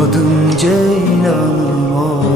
Adım Ceylanım